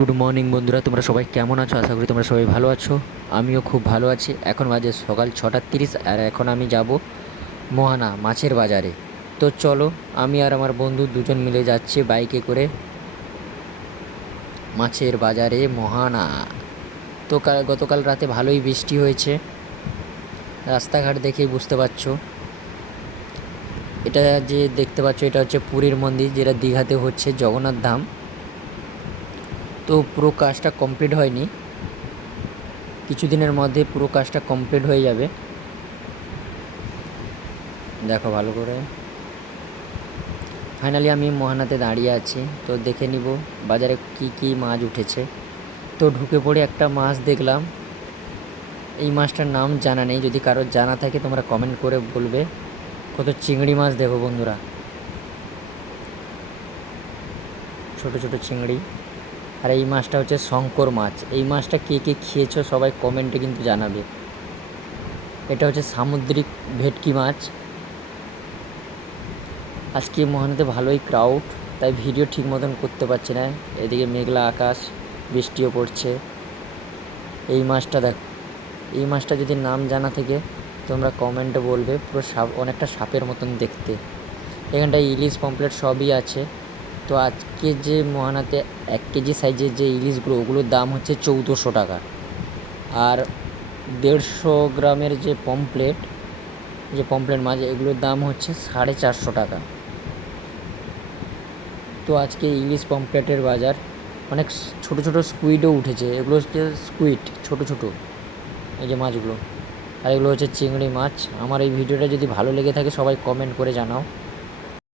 Good morning বন্ধুরা, তোমরা সবাই কেমন আছো? আশা করি তোমরা সবাই ভালো আছো। আমিও খুব ভালো আছি। এখন বাজে সকাল 6:30 আর এখন আমি যাব মোহানা মাছের বাজারে। তো চলো, আমি আর আমার বন্ধু দুজন মিলে যাচ্ছি বাইকে করে মাছের বাজারে মোহানা। তো গতকাল রাতে ভালোই বৃষ্টি হয়েছে, রাস্তাঘাট দেখেই বুঝতে পারছো। এটা যে দেখতে পাচ্ছ এটা হচ্ছে পুরীর মন্দির, যেটা দীঘাতে হচ্ছে জগন্নাথ ধাম। তো পুরো কাজটা কমপ্লিট হয়নি, কিছুদিনের মধ্যে পুরো কাজটা কমপ্লিট হয়ে যাবে। দেখো ভালো করে। ফাইনালি আমি মোহানাতে দাঁড়িয়ে আছি, তো দেখে নিব বাজারে কি কি মাছ উঠেছে। তো ঢুকে পড়ে একটা মাছ দেখলাম, এই মাছটার নাম জানা নেই, যদি কারোর জানা থাকে তোমরা কমেন্ট করে বলবে। কত চিংড়ি মাছ দেখো বন্ধুরা, ছোট ছোট চিংড়ি। আর এই মাছটা হচ্ছে শঙ্কর মাছ। এই মাছটা কে কে খেয়েছো সবাই কমেন্টে কিন্তু জানাবে। এটা হচ্ছে সামুদ্রিক ভেটকি মাছ। আজকে মোহানাতে ভালোই ক্রাউড, তাই ভিডিও ঠিক মতন করতে পারছি না। এদিকে মেঘলা আকাশ, বৃষ্টিও পড়ছে। এই মাছটা দেখ, এই মাছটা যদি নাম জানা থেকে তোমরা কমেন্টে বলবে। পুরো সাপ, অনেকটা সাপের মতন দেখতে। এখানটায় ইলিশ পমপ্লেট সবই আছে। তো আজকে যে মোহানাতে 1 কেজি সাইজের যে ইলিশগুলো, ওগুলোর দাম হচ্ছে 1400 টাকা। আর 150 গ্রামের যে পমপ্লেট মাছ, এগুলোর দাম হচ্ছে 450 টাকা। তো আজকে ইলিশ পমপ্লেটের বাজার। অনেক ছোট ছোট স্কুইডও উঠেছে, এগুলো হচ্ছে স্কুইড, ছোট ছোট এই যে মাছগুলো। আর এগুলো হচ্ছে চিংড়ি মাছ। আমার এই ভিডিওটা যদি ভালো লেগে থাকে সবাই কমেন্ট করে জানাও।